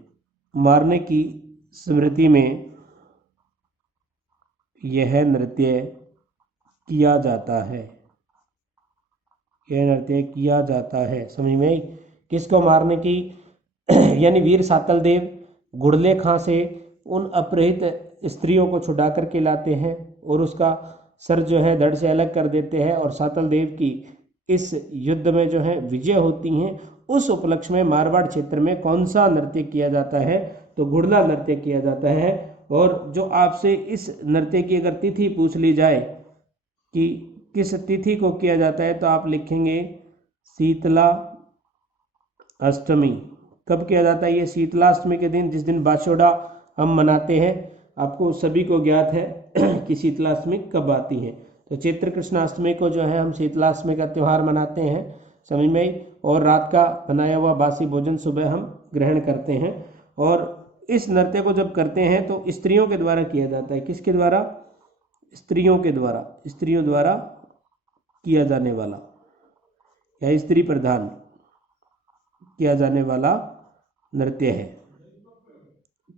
मारने की स्मृति में यह नृत्य किया जाता है, यह नृत्य किया जाता है। समझ में आई। किसको मारने की, यानी वीर सातल देव घुड़ले खां से उन अपहृत स्त्रियों को छुड़ा करके लाते हैं और उसका सर जो है धड़ से अलग कर देते हैं, और सातल देव की इस युद्ध में जो है विजय होती हैं। उस उपलक्ष्य में मारवाड़ क्षेत्र में कौन सा नृत्य किया जाता है, तो घुड़ला नृत्य किया जाता है। और जो आपसे इस नृत्य की अगर तिथि पूछ ली जाए कि किस तिथि को किया जाता है, तो आप लिखेंगे शीतला अष्टमी। कब किया जाता है, ये शीतला अष्टमी के दिन, जिस दिन बाशोड़ा हम मनाते हैं। आपको सभी को ज्ञात है कि शीतलाष्टमी कब आती है। तो चैत्र कृष्णाष्टमी को जो है हम शीतलाष्टमी का त्यौहार मनाते हैं, समझ में आई। और रात का बनाया हुआ बासी भोजन सुबह हम ग्रहण करते हैं। और इस नृत्य को जब करते हैं तो स्त्रियों के द्वारा किया जाता है। किसके द्वारा? स्त्रियों के द्वारा, स्त्रियों द्वारा किया जाने वाला या स्त्री प्रधान किया जाने वाला नृत्य है।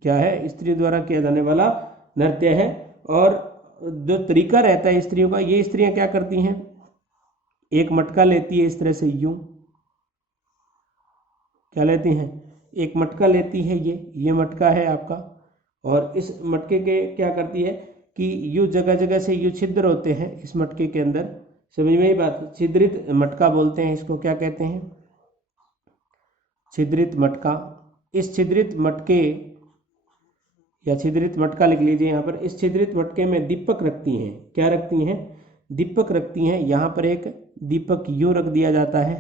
क्या है? स्त्री द्वारा किया जाने वाला नृत्य है। और जो तरीका रहता है स्त्रियों का, ये स्त्रियां क्या करती हैं, एक मटका लेती है इस तरह से, यूं क्या लेती हैं, एक मटका लेती है, ये मटका है आपका। और इस मटके के क्या करती है कि यूं जगह जगह से यूं छिद्र होते हैं इस मटके के अंदर, समझ में ही बात। छिद्रित मटका बोलते हैं इसको, क्या कहते हैं? छिद्रित मटका। इस छिद्रित मटके या छिद्रित मटका लिख लीजिए यहाँ पर। इस छिद्रित मटके में दीपक रखती हैं। क्या रखती हैं? दीपक रखती हैं। यहाँ पर एक दीपक यूं रख दिया जाता है,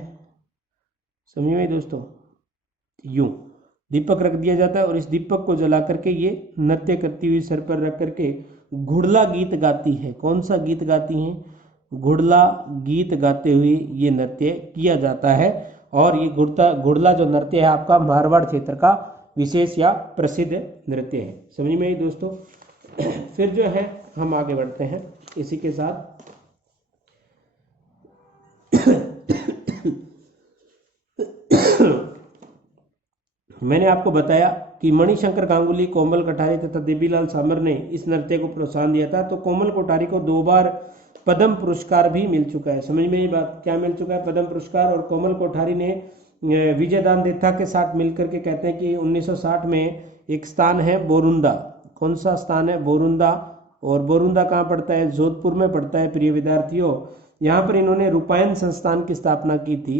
समझ में दोस्तों, यूं दीपक रख दिया जाता है। और इस दीपक को जला करके ये नृत्य करती हुई सर पर रख करके घुड़ला गीत गाती है। कौन सा गीत गाती हैं? घुड़ला गीत गाते हुए ये नृत्य किया जाता है। और ये घुड़ला जो नृत्य है आपका मारवाड़ क्षेत्र का विशेष या प्रसिद्ध नृत्य है, समझ में आई दोस्तों। फिर जो है हम आगे बढ़ते हैं इसी के साथ। मैंने आपको बताया कि मणिशंकर गांगुली, कोमल कटारी तथा देवीलाल सामर ने इस नृत्य को प्रोत्साहन दिया था। तो कोमल कोठारी को 2 बार पद्म पुरस्कार भी मिल चुका है, समझ में ये बात, क्या मिल चुका है? पद्म पुरस्कार। और कोमल कोठारी ने विजयदान देथा के साथ मिलकर के कहते हैं कि 1960 में एक स्थान है बोरुंदा। कौन सा स्थान है? बोरुंदा। और बोरुंदा कहाँ पड़ता है? जोधपुर में पड़ता है प्रिय विद्यार्थियों। यहाँ पर इन्होंने रूपायन संस्थान की स्थापना की थी।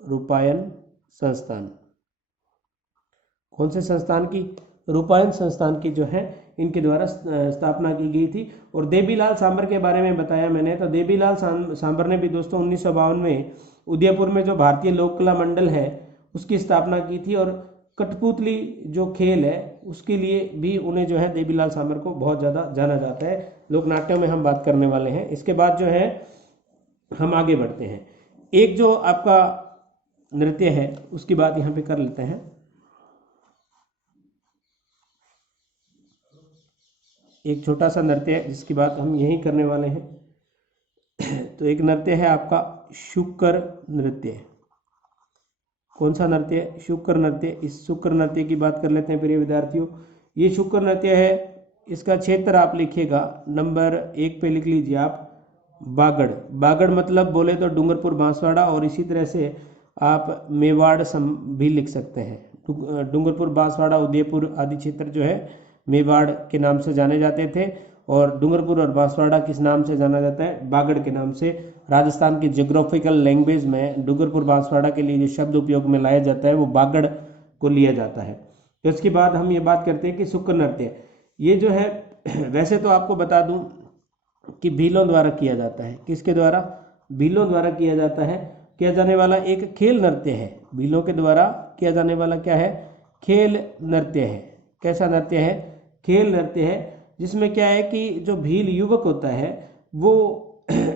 रूपायन संस्थान। कौन से संस्थान की? रूपायन संस्थान की जो है इनके द्वारा स्थापना की गई थी। और देवीलाल सांबर के बारे में बताया मैंने। तो देवीलाल सांबर ने भी दोस्तों 1952 में उदयपुर में जो भारतीय लोक कला मंडल है उसकी स्थापना की थी। और कठपुतली जो खेल है उसके लिए भी उन्हें जो है देवीलाल सांबर को बहुत ज़्यादा जाना जाता है। लोक नाट्यों में हम बात करने वाले हैं। इसके बाद जो है हम आगे बढ़ते हैं। एक जो आपका नृत्य है उसकी बात यहाँ पे कर लेते हैं। एक छोटा सा नृत्य है जिसकी बात हम यहीं करने वाले हैं। तो एक नृत्य है आपका शुकर नृत्य। कौन सा नृत्य? शुकर नृत्य। इस शुकर नृत्य की बात कर लेते हैं प्रिय विद्यार्थियों। ये शुकर नृत्य है, इसका क्षेत्र आप लिखिएगा, नंबर 1 पे लिख लीजिए आप, बागड़। बागड़ मतलब बोले तो डूंगरपुर बांसवाड़ा, और इसी तरह से आप मेवाड़ भी लिख सकते हैं। डूंगरपुर बांसवाड़ा उदयपुर आदि क्षेत्र जो है मेवाड़ के नाम से जाने जाते थे। और डूंगरपुर और बांसवाड़ा किस नाम से जाना जाता है? बागड़ के नाम से। राजस्थान की जियोग्राफिकल लैंग्वेज में डूंगरपुर बांसवाड़ा के लिए जो शब्द उपयोग में लाया जाता है वो बागड़ को लिया जाता है। तो इसके बाद हम ये बात करते हैं कि शुकर नृत्य, ये जो है वैसे तो आपको बता दूं कि भीलों द्वारा किया जाता है। किसके द्वारा? भीलों द्वारा किया जाता है। किया जाने वाला एक खेल नृत्य है। भीलों के द्वारा किया जाने वाला क्या है? खेल नृत्य है। कैसा नृत्य है? खेल नृत्य है, जिसमें क्या है कि जो भील युवक होता है वो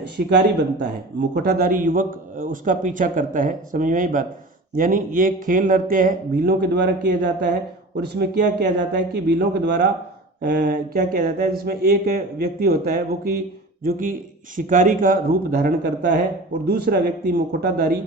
शिकारी बनता है, मुखौटाधारी युवक उसका पीछा करता है, समझ में आई बात। यानी ये खेल नृत्य है, भीलों के द्वारा किया जाता है। और इसमें क्या किया जाता है कि भीलों के द्वारा क्या किया जाता है, जिसमें एक व्यक्ति होता है वो कि जो कि शिकारी का रूप धारण करता है, और दूसरा व्यक्ति मुखौटाधारी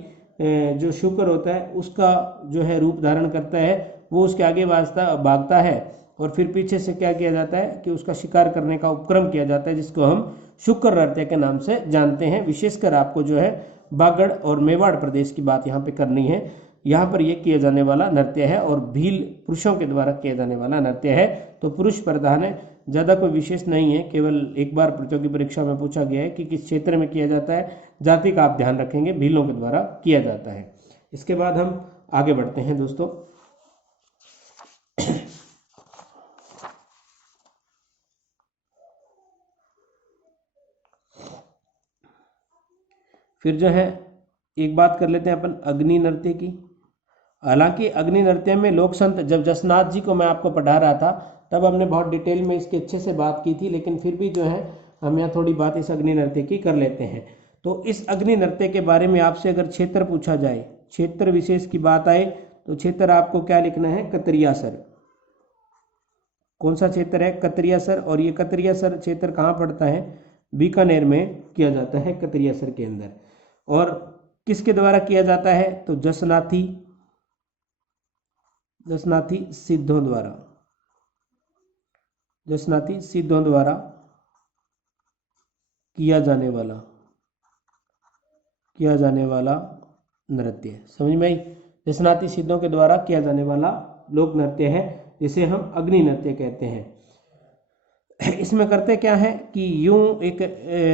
जो शुकर होता है उसका जो है रूप धारण करता है। वो उसके आगे भागता है, और फिर पीछे से क्या किया जाता है कि उसका शिकार करने का उपक्रम किया जाता है, जिसको हम शुकर नृत्य के नाम से जानते हैं। विशेषकर आपको जो है बागड़ और मेवाड़ प्रदेश की बात यहाँ पे करनी है। यहाँ पर ये किया जाने वाला नृत्य है, और भील पुरुषों के द्वारा किया जाने वाला नृत्य है। तो पुरुष प्रधान है, ज़्यादा कोई विशेष नहीं है। केवल एक बार प्रतियोगी परीक्षा में पूछा गया है कि किस क्षेत्र में किया जाता है। जाति का आप ध्यान रखेंगे, भीलों के द्वारा किया जाता है। इसके बाद हम आगे बढ़ते हैं दोस्तों। फिर जो है एक बात कर लेते हैं अपन अग्नि नृत्य की। हालांकि अग्नि नृत्य में लोक संत, जब जसनाथ जी को मैं आपको पढ़ा रहा था तब हमने बहुत डिटेल में इसकी अच्छे से बात की थी, लेकिन फिर भी जो है हम यहाँ थोड़ी बात इस अग्नि नृत्य की कर लेते हैं। तो इस अग्नि नृत्य के बारे में आपसे अगर क्षेत्र पूछा जाए, क्षेत्र विशेष की बात आए, तो क्षेत्र आपको क्या लिखना है? कतरियासर। कौन सा क्षेत्र है? कतरियासर। और ये कतरियासर क्षेत्र कहाँ पड़ता है? बीकानेर में किया जाता है, कतरियासर के अंदर। और किसके द्वारा किया जाता है? तो जसनाथी सिद्धों द्वारा, जसनाथी सिद्धों द्वारा किया जाने वाला नृत्य। समझ में आई? जसनाथी सिद्धों के द्वारा किया जाने वाला लोक नृत्य है, जिसे हम अग्नि नृत्य कहते हैं। इसमें करते क्या है कि यूं एक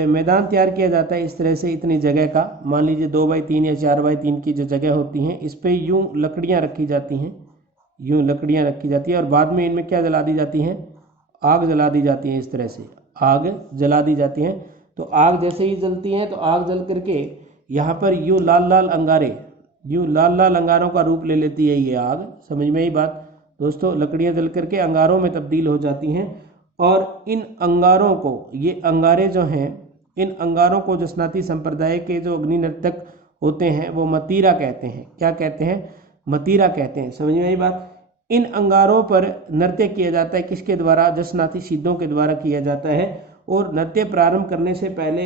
मैदान तैयार किया जाता है इस तरह से, इतनी जगह का, मान लीजिए 2x3 या 4x3 की जो जगह होती हैं, इस पे यूं लकड़ियां रखी जाती हैं, और बाद में इनमें क्या जला दी जाती हैं? आग जला दी जाती है। इस तरह से आग जला दी जाती है। तो आग जैसे ही जलती है तो आग जल करके यहाँ पर यूं लाल लाल अंगारों का रूप ले लेती है ये आग। समझ में आई बात दोस्तों? लकड़ियाँ जल करके अंगारों में तब्दील हो जाती हैं, और इन अंगारों को, ये अंगारे जो हैं, इन अंगारों को जसनाती संप्रदाय के जो अग्नि नर्तक होते हैं वो मतीरा कहते हैं। क्या कहते हैं? मतीरा कहते हैं। समझ में आई बात? इन अंगारों पर नृत्य किया जाता है, किसके द्वारा? जसनाती सिद्धों के द्वारा किया जाता है। और नृत्य प्रारंभ करने से पहले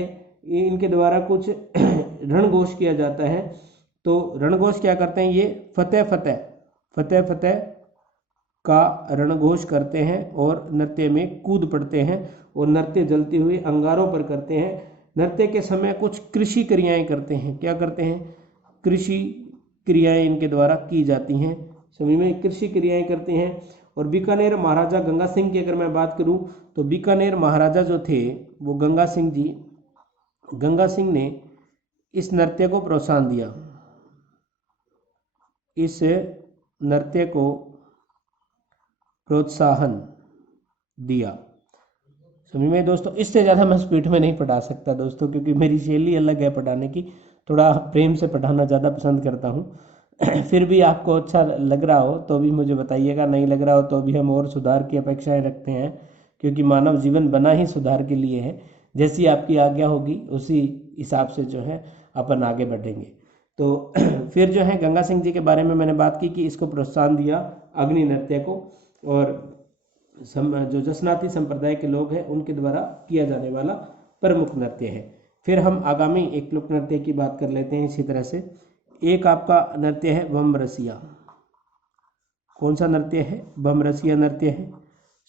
इनके द्वारा कुछ रणघोष किया जाता है। तो रणघोष क्या करते हैं? ये फतेह फतेह का रणघोष करते हैं और नृत्य में कूद पड़ते हैं, और नृत्य जलती हुई अंगारों पर करते हैं। नृत्य के समय कुछ कृषि क्रियाएं करते हैं। क्या करते हैं? कृषि क्रियाएं इनके द्वारा की जाती हैं। समझ में? कृषि क्रियाएं करते हैं। और बीकानेर महाराजा गंगा सिंह की अगर मैं बात करूं, तो बीकानेर महाराजा जो थे वो गंगा सिंह ने इस नृत्य को प्रोत्साहन दिया, इस नृत्य को प्रोत्साहन दिया। समझ में दोस्तों? इससे ज़्यादा मैं स्पीड में नहीं पढ़ा सकता दोस्तों, क्योंकि मेरी शैली अलग है पढ़ाने की, थोड़ा प्रेम से पढ़ाना ज़्यादा पसंद करता हूँ। फिर भी आपको अच्छा लग रहा हो तो भी मुझे बताइएगा, नहीं लग रहा हो तो भी हम और सुधार की अपेक्षाएं रखते हैं, क्योंकि मानव जीवन बना ही सुधार के लिए है। जैसी आपकी आज्ञा होगी उसी हिसाब से जो है अपन आगे बढ़ेंगे। तो फिर जो है गंगा सिंह जी के बारे में मैंने बात की कि इसको प्रोत्साहन दिया अग्नि नृत्य को, और जो जसनाती संप्रदाय के लोग हैं उनके द्वारा किया जाने वाला प्रमुख नृत्य है। फिर हम आगामी एक लोक नृत्य की बात कर लेते हैं इसी तरह से। एक आपका नृत्य है बमरसिया। कौन सा नृत्य है? बमरसिया नृत्य है।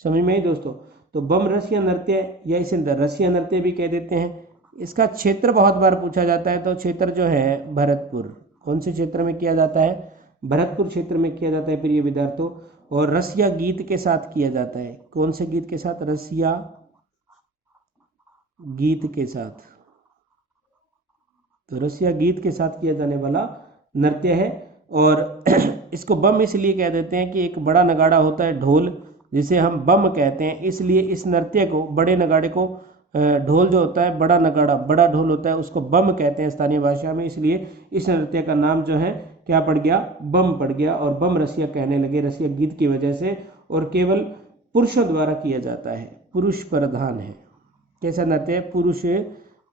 समझ में आई दोस्तों? तो बमरसिया नृत्य या इसे रसिया नृत्य भी कह देते हैं। इसका क्षेत्र बहुत बार पूछा जाता है, तो क्षेत्र जो है भरतपुर। कौन से क्षेत्र में किया जाता है? भरतपुर क्षेत्र में किया जाता है प्रिय विद्यार्थियों। और रसिया गीत के साथ किया जाता है। कौन से गीत के साथ? रसिया गीत के साथ। तो रसिया गीत के साथ किया जाने वाला नृत्य है। और इसको बम इसलिए कह देते हैं कि एक बड़ा नगाड़ा होता है, ढोल, जिसे हम बम कहते हैं, इसलिए इस नृत्य को, बड़े नगाड़े को, ढोल जो होता है, बड़ा नगाड़ा, बड़ा ढोल होता है, उसको बम कहते हैं स्थानीय भाषा में। इसलिए इस नृत्य का नाम जो है क्या पड़ गया? बम पड़ गया। और बम रसिया कहने लगे रसिया गीत की वजह से। और केवल पुरुषों द्वारा किया जाता है, पुरुष प्रधान है। कैसा नृत्य है? पुरुष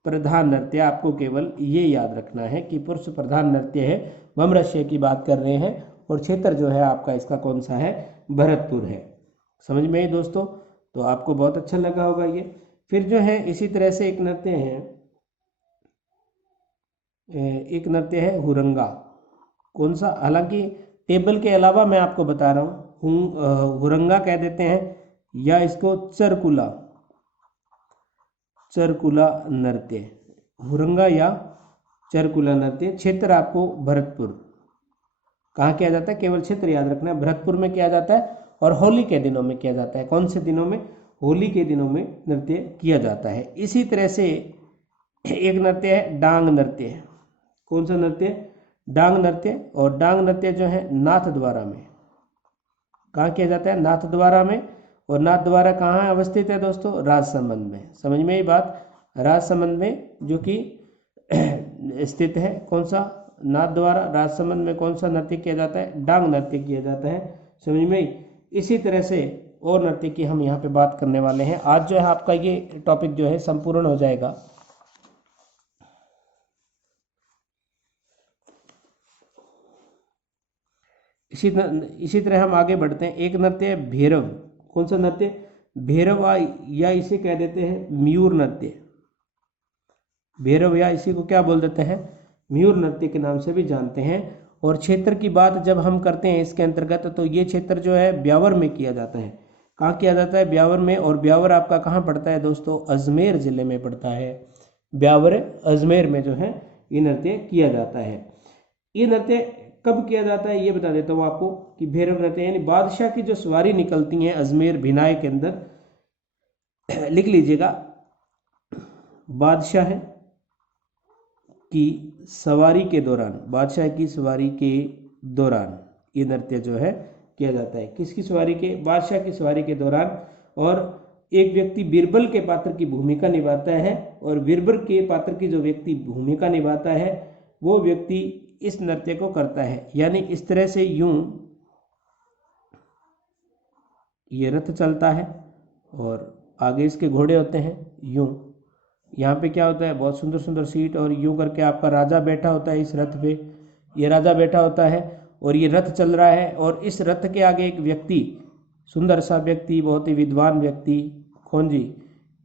प्रधान नृत्य। आपको केवल ये याद रखना है कि पुरुष प्रधान नृत्य है, बम रसिया की बात कर रहे हैं। और क्षेत्र जो है आपका इसका कौन सा है? भरतपुर है। समझ में आई दोस्तों? तो आपको बहुत अच्छा लगा होगा ये। फिर जो है इसी तरह से एक नृत्य है हुरंगा। कौन सा? हालांकि टेबल के अलावा मैं आपको बता रहा हूँ, हुरंगा कह देते हैं, या इसको चरकुला नृत्य, हुरंगा या चरकुला नृत्य। क्षेत्र आपको भरतपुर। कहाँ किया जाता है? केवल क्षेत्र याद रखना है, भरतपुर में किया जाता है। और होली के दिनों में किया जाता है। कौन से दिनों में? होली के दिनों में नृत्य किया जाता है। इसी तरह से एक नृत्य है डांग नृत्य। कौन सा नृत्य? डांग नृत्य। और डांग नृत्य जो है नाथद्वारा में। कहाँ किया जाता है? नाथद्वारा में। और नाथद्वारा कहाँ अवस्थित है दोस्तों? राजसमंद में। समझ में ये बात? राजसमंद में जो कि स्थित है। कौन सा? नाथ द्वारा राजसमंद में कौन सा नृत्य किया जाता है? डांग नृत्य किया जाता है। समझ में आई? इसी तरह से और नृत्य की हम यहाँ पे बात करने वाले हैं। आज जो है आपका ये टॉपिक जो है संपूर्ण हो जाएगा। इसी तरह हम आगे बढ़ते हैं। एक नृत्य है भैरव। कौन सा नृत्य? भैरव, या इसे कह देते हैं मयूर नृत्य। भैरव या इसी को क्या बोल देते हैं? मयूर नृत्य के नाम से भी जानते हैं। और क्षेत्र की बात जब हम करते हैं इसके अंतर्गत, तो ये क्षेत्र जो है ब्यावर में किया जाता है। कहाँ किया जाता है? ब्यावर में। और ब्यावर आपका कहाँ पड़ता है दोस्तों? अजमेर जिले में पड़ता है। ब्यावर अजमेर में जो है ये नृत्य किया जाता है। ये नृत्य कब किया जाता है ये बता देता हूँ आपको कि भैरव नृत्य यानी बादशाह की जो सवारी निकलती है अजमेर भिनाय के अंदर, लिख लीजिएगा, बादशाह की सवारी के दौरान, बादशाह की सवारी के दौरान ये नृत्य जो है किया जाता है। किसकी सवारी के? बादशाह की सवारी के दौरान। और एक व्यक्ति बीरबल के पात्र की भूमिका निभाता है, और बीरबल के पात्र की जो व्यक्ति भूमिका निभाता है वो व्यक्ति इस नृत्य को करता है। यानी इस तरह से यूं ये रथ चलता है और आगे इसके घोड़े होते हैं। यूं यहाँ पे क्या होता है? बहुत सुंदर सुंदर सीट, और यूं करके आपका राजा बैठा होता है इस रथ पे। ये राजा बैठा होता है और ये रथ चल रहा है, और इस रथ के आगे एक व्यक्ति, सुंदर सा व्यक्ति, बहुत ही विद्वान व्यक्ति, कौन जी?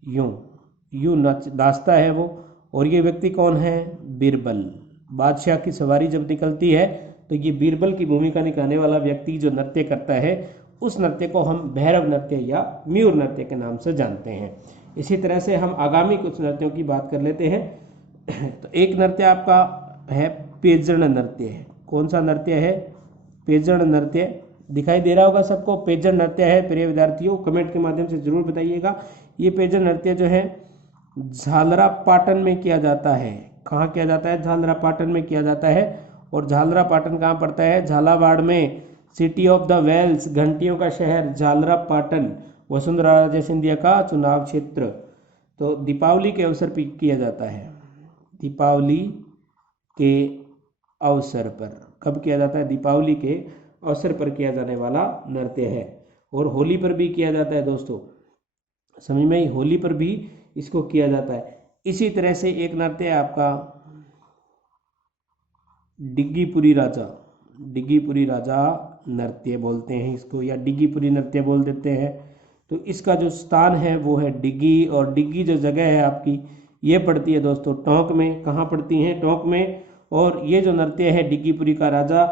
यूं नाचता है वो। और ये व्यक्ति कौन है? बीरबल। बादशाह की सवारी जब निकलती है तो ये बीरबल की भूमिका निभाने वाला व्यक्ति जो नृत्य करता है, उस नृत्य को हम भैरव नृत्य या मयूर नृत्य के नाम से जानते हैं। इसी तरह से हम आगामी कुछ नृत्यों की बात कर लेते हैं। तो एक नृत्य आपका है पेजण नृत्य। कौन सा नृत्य है? पेजण नृत्य। दिखाई दे रहा होगा सबको? पेजण नृत्य है प्रिय विद्यार्थियों, कमेंट के माध्यम से जरूर बताइएगा। ये पेजण नृत्य जो है झालरा पाटन में किया जाता है। कहाँ किया जाता है? झालरा पाटन में किया जाता है। और झालरा पाटन कहाँ पड़ता है? झालावाड़ में। सिटी ऑफ द वेल्स, घंटियों का शहर झालरा पाटन, वसुंधरा राजे सिंधिया का चुनाव क्षेत्र। तो दीपावली के अवसर पर किया जाता है। दीपावली के अवसर पर कब किया जाता है? दीपावली के अवसर पर किया जाने वाला नृत्य है। और होली पर भी किया जाता है दोस्तों, समझ में? होली पर भी इसको किया जाता है। इसी तरह से एक नृत्य है आपका डिग्गीपुरी राजा। डिग्गीपुरी राजा नृत्य बोलते हैं इसको, या डिग्गीपुरी नृत्य बोल देते हैं। तो इसका जो स्थान है वो है डिग्गी, और डिग्गी जो जगह है आपकी ये पड़ती है दोस्तों टोंक में। कहाँ पड़ती है? टोंक में। और ये जो नृत्य है डिग्गीपुरी का राजा,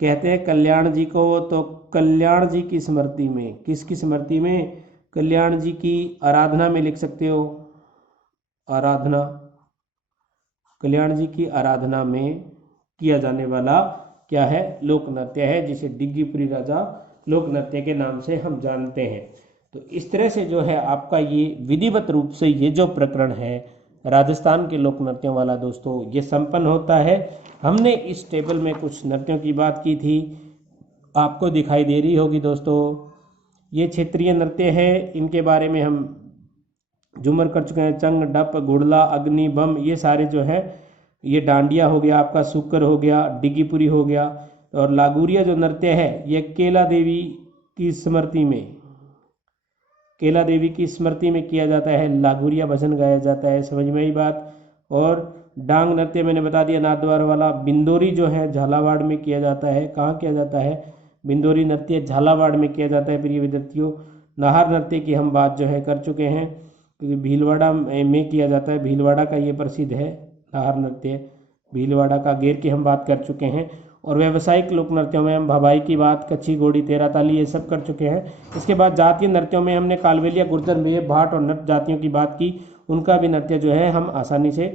कहते हैं कल्याण जी को। तो कल्याण जी की स्मृति में, किसकी स्मृति में? कल्याण जी की आराधना में लिख सकते हो, आराधना, कल्याण जी की आराधना में किया जाने वाला क्या है? लोक नृत्य है, जिसे डिग्गीपुरी राजा लोक नृत्य के नाम से हम जानते हैं। तो इस तरह से जो है आपका ये विधिवत रूप से ये जो प्रकरण है राजस्थान के लोक नृत्यों वाला दोस्तों ये संपन्न होता है। हमने इस टेबल में कुछ नृत्यों की बात की थी, आपको दिखाई दे रही होगी दोस्तों। ये क्षेत्रीय नृत्य है, इनके बारे में हम झूमर कर चुके हैं। चंग, डप, गुड़ला, अग्नि, बम, ये सारे जो है, ये डांडिया हो गया आपका, सुकर हो गया, डिग्गीपुरी हो गया। और लागूरिया जो नृत्य है ये केला देवी की स्मृति में, केला देवी की स्मृति में किया जाता है। लागूरिया भजन गाया जाता है, समझ में आई बात। और डांग नृत्य मैंने बता दिया नाथद्वार वाला। बिंदोरी जो है झालावाड़ में किया जाता है। कहाँ किया जाता है? बिंदोरी नृत्य झालावाड़ में किया जाता है प्रिय विद्यार्थियों। नाहर नृत्य की हम बात जो है कर चुके हैं, क्योंकि भीलवाड़ा में किया जाता है। भीलवाड़ा का ये प्रसिद्ध है नाहर नृत्य, भीलवाड़ा का। गेर की हम बात कर चुके हैं। और व्यावसायिक लोक नृत्यों में हम भवाई की बात, कच्ची घोड़ी, तेरा ताली, ये सब कर चुके हैं। इसके बाद जातीय नृत्यों में हमने कालबेलिया, गुर्जर, मेव, भाट और नट जातियों की बात की। उनका भी नृत्य जो है हम आसानी से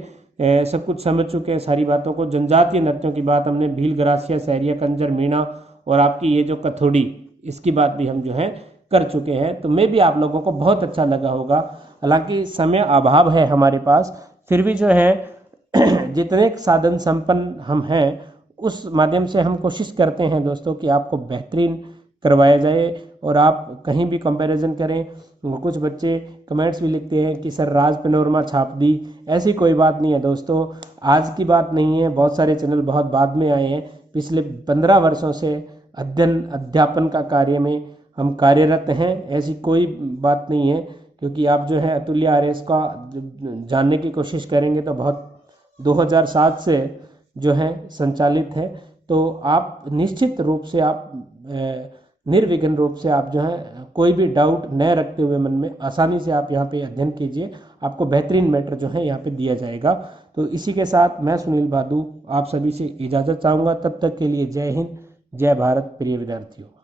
सब कुछ समझ चुके हैं सारी बातों को। जनजातीय नृत्यों की बात हमने भील, गरासिया, सहरिया, कंजर, मीणा और आपकी ये जो कथोड़ी, इसकी बात भी हम जो है कर चुके हैं। तो मैं भी आप लोगों को बहुत अच्छा लगा होगा। हालांकि समय अभाव है हमारे पास, फिर भी जो है जितने साधन संपन्न हम हैं उस माध्यम से हम कोशिश करते हैं दोस्तों कि आपको बेहतरीन करवाया जाए। और आप कहीं भी कंपैरिजन करें, कुछ बच्चे कमेंट्स भी लिखते हैं कि सर राज पेनोरमा छाप दी, ऐसी कोई बात नहीं है दोस्तों, आज की बात नहीं है, बहुत सारे चैनल बहुत बाद में आए हैं। पिछले 15 वर्षों से अध्ययन अध्यापन का कार्य में हम कार्यरत हैं, ऐसी कोई बात नहीं है। क्योंकि आप जो है अतुल्य आरएस का जानने की कोशिश करेंगे तो बहुत 2007 से जो है संचालित है। तो आप निश्चित रूप से आप निर्विघ्न रूप से आप जो है कोई भी डाउट न रखते हुए मन में आसानी से आप यहाँ पे अध्ययन कीजिए, आपको बेहतरीन मैटर जो है यहाँ पे दिया जाएगा। तो इसी के साथ मैं सुनील भादु आप सभी से इजाज़त चाहूँगा। तब तक के लिए जय हिंद, जय भारत प्रिय विद्यार्थियों।